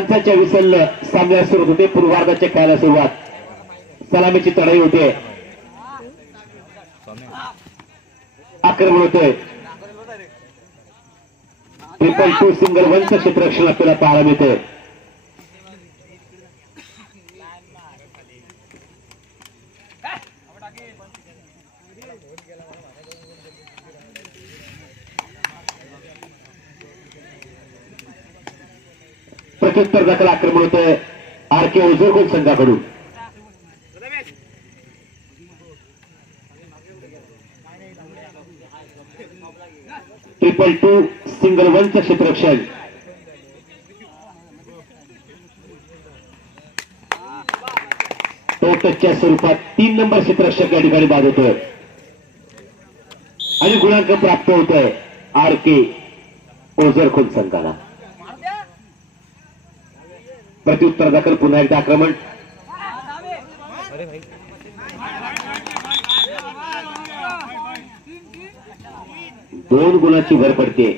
पंचांच्या whistle सामन्यास सुरुवात होते. पूर्वार्धाच्या खेळाला सुरुवात. सलामीची चढाई होते. आक्रमण होतोय. 2-2 सिंगल वनचं क्षेत्ररक्षण आपल्याला पाहायला मिळतंय. प्रत्युत्तर दाखल आक्रमण होतंय आरके ओझरकोट संघाकडून. ट्रिपल 2 सिंगल वनचं क्षेत्ररक्षण. टचच्या स्वरूपात 3 नंबर क्षेत्ररक्षक या ठिकाणी बाद होतोय आणि गुणांक प्राप्त होतोय आरके ओझरकोट संघाला. प्रत्युत्तर दाखल पुन्हा एकदा आक्रमण. दोन गुणाची भर पडते.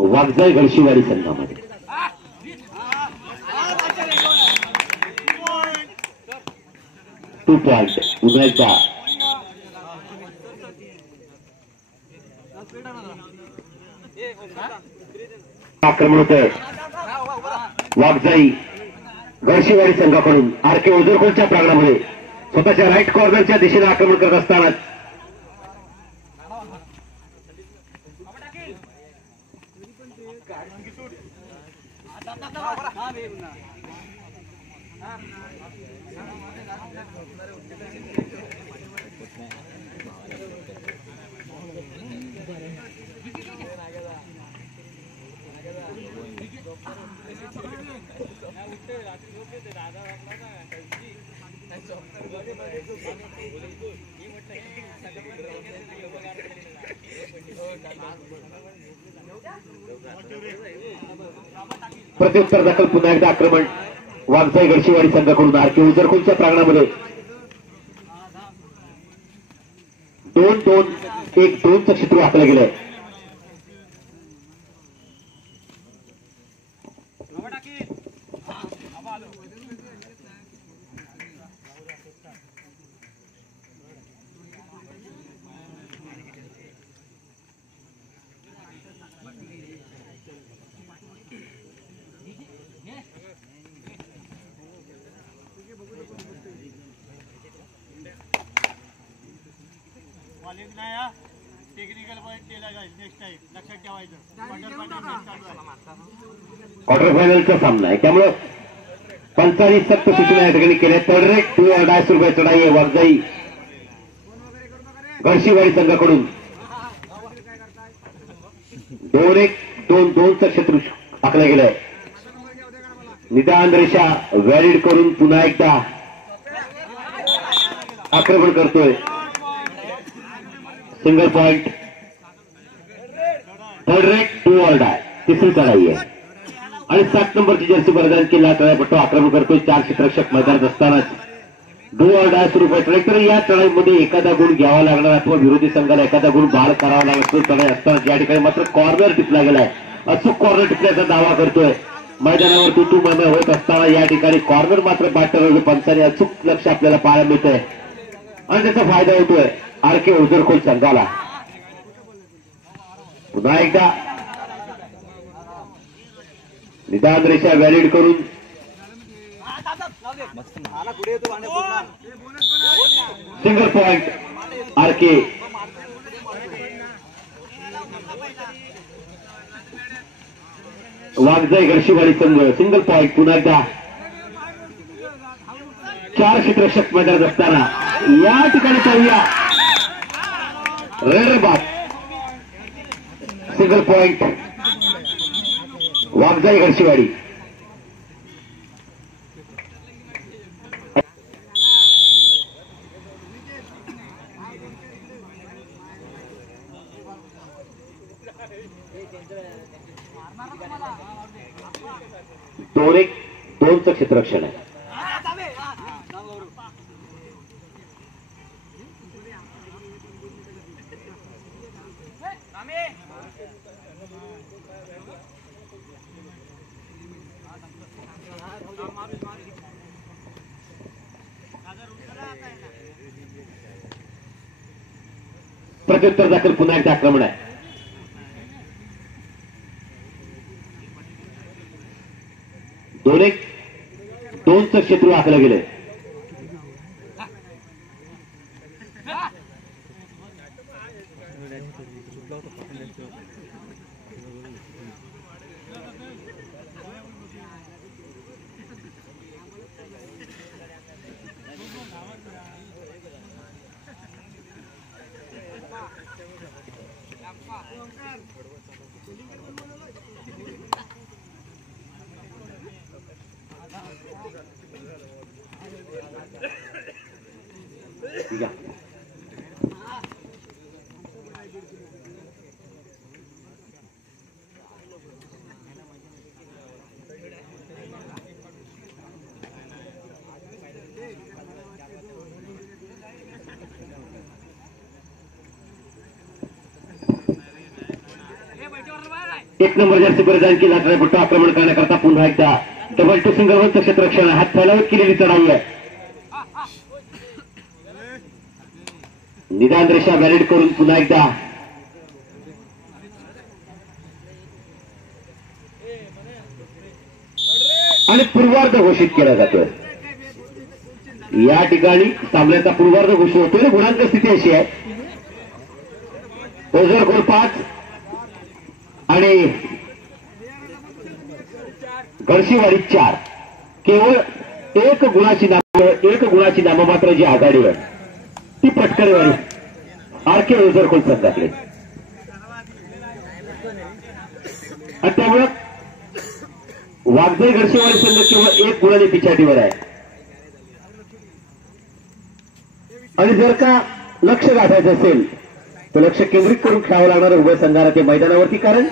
वाघजाई गडशिवाडी संघामध्ये. टू पॉइंट पुन्हा एकदा. आक्रमण होतंय वाघजाई गडशिवाडी संघाकडून. आरके ओझरकोटच्या प्रांगणामध्ये स्वतःच्या राईट कॉर्नरच्या दिशेने आक्रमण करत असताना प्रत्युत्तर दाखल पुन्हा एकदा आक्रमण वाघजाई गडशिवाडी संघाकडून. आरके ओझरकोटच्या प्रांगणामध्ये 2-2-1-2चं क्षेत्र आखलं गेलंय. क्वार्टर फायनलचा सामना आहे त्यामुळे पंचांनी सक्त सूचना या ठिकाणी केल्या. थर्ड रेट 2.5 रुपये चढाई आहे वाघजाई गडशिवाडी संघाकडून. 2-1-2-2चं क्षेत्र आखलं गेलंय. निदान रेषा व्हॅलिड करून पुन्हा एकदा आक्रमण करतोय. Single point. थर्ड रेट 2-2 तिसरी चढाई आहे आणि 7 नंबरची जर्सी परिधान केला तळापट्टो आक्रमण करतोय. 4 क्षेत्ररक्षक मैदानात असतानाच 2-2 सुरू करतोय. तर या चढाईमध्ये एखादा गुण घ्यावा लागणार अथवा विरोधी संघाला एखादा गुण बाद करावा लागणार तो चढाई असताना या ठिकाणी मात्र कॉर्नर टिपला गेलाय. अचूक कॉर्नर टिपल्याचा दावा करतोय. मैदानावर तू मैमे होत असताना या ठिकाणी कॉर्नर मात्र बॅटर पंचांनी अचूक लक्ष आपल्याला पाहायला मिळतंय आणि त्याचा फायदा होतोय आरके ओझरकोट संघाला. पुन्हा एकदा निदान रेषा व्हॅलिड करून सिंगल पॉइंट आरके. वाघजाई गडशिवाडी संघ सिंगल पॉइंट. पुन्हा एकदा 4 क्षेत्ररक्षक मैदानात असताना या ठिकाणी पाहूया रेडर बाद. Single point Waghjai Gadshiwadi. दोन एक दोनचं क्षेत्ररक्षण आहे. प्रत्युत्तर दाखल पुन्हा एकदा आक्रमण आहे. दोनचं क्षेत्र आखलं गेलंय. एक नंबर जर्सी परिधान केला पट्टू आक्रमण करण्याकरता पुन्हा एकदा डबल टू सिंगल वनचं क्षेत्ररक्षण हात फैलावत केलेली चढाई आहे. निदान रेषा व्हॅलिड करून पुन्हा एकदा आणि पूर्वार्ध घोषित केला जातोय. या ठिकाणी सामन्याचा पूर्वार्ध घोषित होतोय. गुणांक स्थिती अशी आहे, ओझर गोल 5 आणि गळशीवाडी 4. केवळ एक गुणाची नाममात्र जी आघाडी आहे ती पटकरवाडी आरके ओझरकोल संघाकडे. आणि त्यामुळे वाघजाई गळशीवाडी संघ केवळ 1 गुणाने पिछाटीवर आहे. आणि जर का लक्ष गाठायचं असेल तर लक्ष केंद्रित करून खेळावं लागणार उभय संघाला ते मैदानावरती, कारण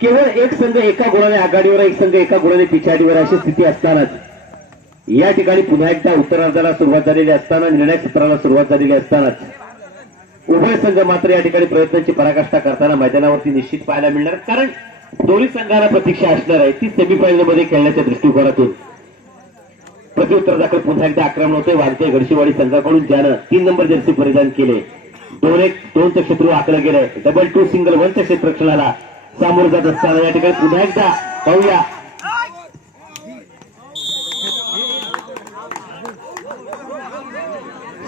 केवळ एक संघ एका गुणाने आघाडीवर, एक संघ एका गुणाने पिछाडीवर अशी स्थिती असतानाच या ठिकाणी पुन्हा एकदा उत्तरार्धाला सुरुवात झालेली असताना, निर्णायक सत्राला सुरुवात झालेली असतानाच उभय संघ मात्र या ठिकाणी प्रयत्नांची पराकाष्ठा करताना मैदानावरती निश्चित पाहायला मिळणार, कारण दोन्ही संघाला प्रतीक्षा असणार आहे ती सेमीफायनल मध्ये खेळण्याच्या दृष्टिकोनातून. प्रत्युत्तर दाखल पुन्हा एकदा आक्रमण होते वाघजाई गळशीवाडी संघाकडून, ज्यानं 3 नंबर जर्सी परिधान केले. 2-1-2चं क्षेत्र आखलं गेलंय. डबल टू सिंगल वनच्या क्षेत्ररक्षणाला सामोरं जात असताना या ठिकाणी पुन्हा एकदा पाहूया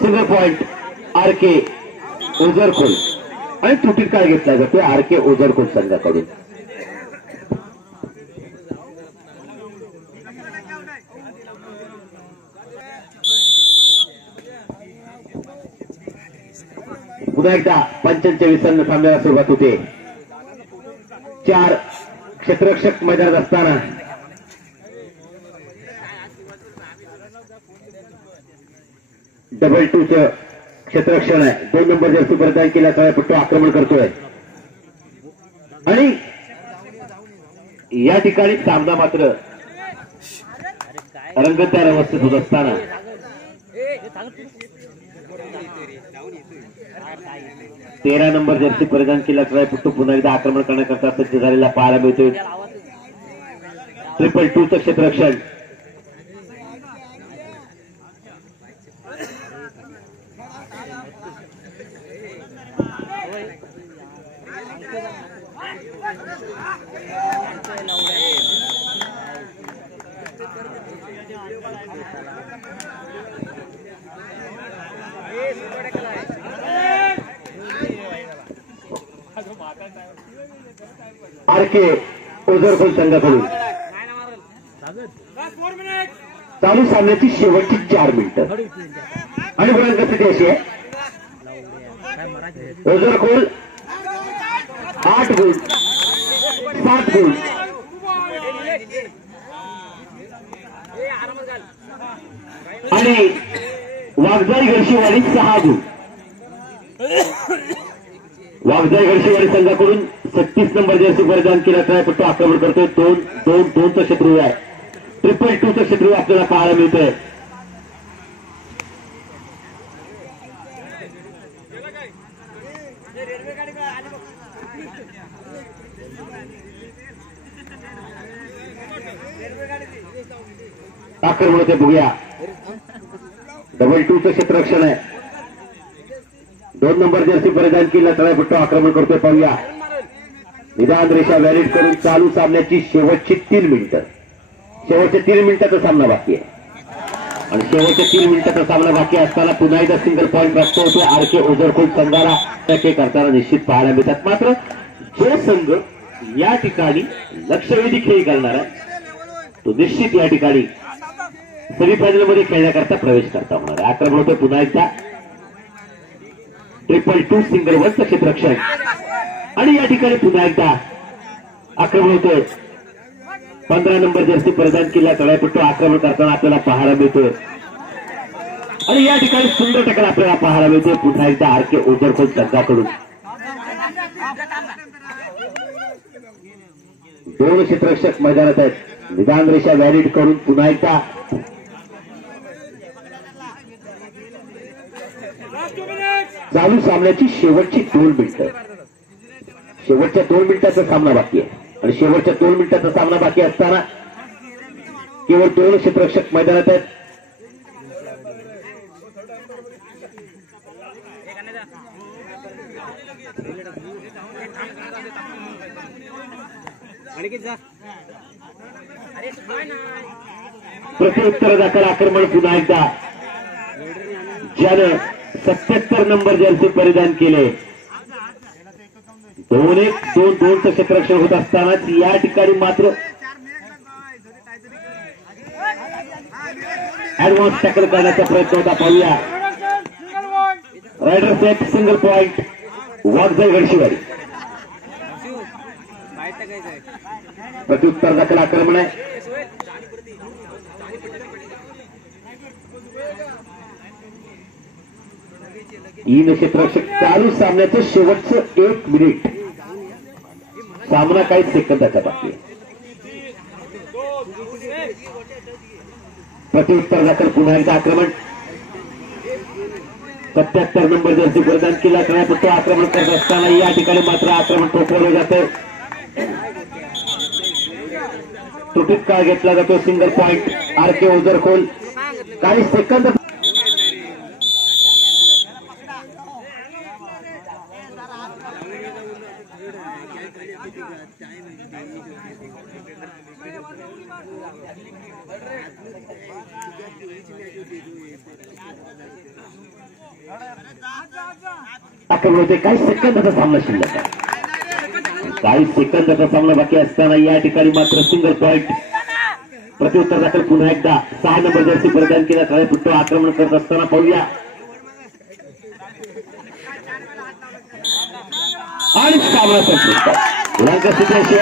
सिंगल पॉइंट आरके ओझरकोल आणि त्रुटीत काय घेतला जातोय आरके ओझरकोल संघाकडून. पुन्हा एकदा 45 रन सामन्याला सुरुवात होते. 4 क्षेत्ररक्षक मैदानात असताना डबल टूचं क्षेत्ररक्षण आहे. 2 नंबर जर्सी परिधान केला पट्टू आक्रमण करतोय आणि या ठिकाणी सामना मात्र रंगतदार अवस्थेत होत असताना 13 नंबर जर्सी परिधान केला पट्टू पुन्हा एकदा आक्रमण करण्याकरता सज्ज झालेला पाहायला मिळतोय. 222चं क्षेत्ररक्षण आरके ओझरकोल संघाकडून चालू सामन्याची शेवटची 4 मिनिटं आणि गुणांक स्थिती अशी आहे, ओझरकोल 8 गुण 7 गुण आणि वाघजाई गळशीवाडी 6 गुण. वाघजाई गळशीवाडी संघाकडून 36 नंबर जर्सी परिधान केला पट्टू आक्रमण करतोय. 2-2-2चं शत्रू आहे. 222चं शत्रू आपल्याला पाहायला मिळतंय. आक्रमण होते बघूया. डबल 2चं क्षेत्ररक्षण आहे. 2 नंबर जर्सी परिधान केला तळापट्टू आक्रमण करतोय पाहूया. निदान रेषा व्हॅलिड करून चालू सामन्याची शेवटची 3 मिनिटं. शेवटच्या 3 मिनिटाचा सामना बाकी आहे आणि शेवटच्या 3 मिनिटाचा सामना बाकी असताना पुन्हा एकदा सिंगल पॉईंट प्राप्त होतो आरके ओझरखोल संघाला. टक्के करताना निश्चित पाहायला मिळतात. मात्र जो संघ या ठिकाणी लक्षवेधी खेळ करणार आहे तो निश्चित या ठिकाणी सेमीफायनल मध्ये खेळण्याकरता प्रवेश करता होणार आहे. आक्रमण होतं पुन्हा एकदा. 2-2 सिंगल 1चं क्षेत्ररक्षण आणि या ठिकाणी पुन्हा एकदा आक्रमण होतोय. 15 नंबर जर्सी परिधान केला तळापट्टू आक्रमण करताना आपल्याला पाहायला मिळतोय आणि या ठिकाणी सुंदर टक्कर आपल्याला पाहायला मिळतोय पुन्हा एकदा आरके ओझरखोल संघाकडून. 2 क्षेत्ररक्षक मैदानात आहेत. निदान रेषा व्हॅलिड करून पुन्हा एकदा चालू सामन्याची शेवटची 2 मिनिटं. शेवटच्या 2 मिनिटाचा सामना बाकी आहे आणि शेवटच्या 2 मिनिटाचा सामना बाकी असताना केवळ 2 क्षेत्ररक्षक मैदानात आहेत. प्रत्युत्तर दाखल आक्रमण पुन्हा एकदा. ज्यानं 77 नंबर जर्सी परिधान केले. 2-1-2-2चं क्षेत्ररक्षण होत असतानाच या ठिकाणी मात्र ऍडव्हान्स टॅकल करण्याचा प्रयत्न होता. पाहूया. रायडर्स एक सिंगल पॉइंट वाघजाई गडशिवारी. प्रत्युत्तर दाखल आक्रमण आहे. तीन क्षेत्ररक्षक. चालू सामन्याचं शेवटचं 1 मिनिट. सामना काही सेकंदाचा बाकी आहे. प्रत्युत्तर दाखल पुन्हा एकदा आक्रमण. 77 नंबर जर्सी परिधान केला तळापट्टू आक्रमण करत असताना या ठिकाणी मात्र आक्रमण ठोकवलं जातं. तुटीत काळ घेतला जातो. Single point RK Ozarkhol. काही सेकंद आक्रमण होते. काही सेकंदाचा सामना शिल्लक आहे. काही सेकंदाचा सामना बाकी असताना या ठिकाणी मात्र सिंगल पॉइंट. प्रत्युत्तर दाखल पुन्हा एकदा. 6 नंबर जर्सी परिधान केला तळापट्टू आक्रमण करत असताना पाहूया. आणि सामना संपतो. गुणांक स्थिती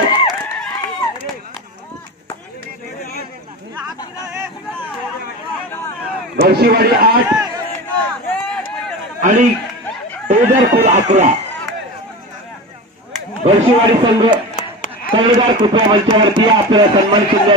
गडशिवाडी 8 आणि ओझरखोल 11. गडशिवाडी संघ कर्णधार कृपया मंचावरती आपल्याला सन्मान चिन्ह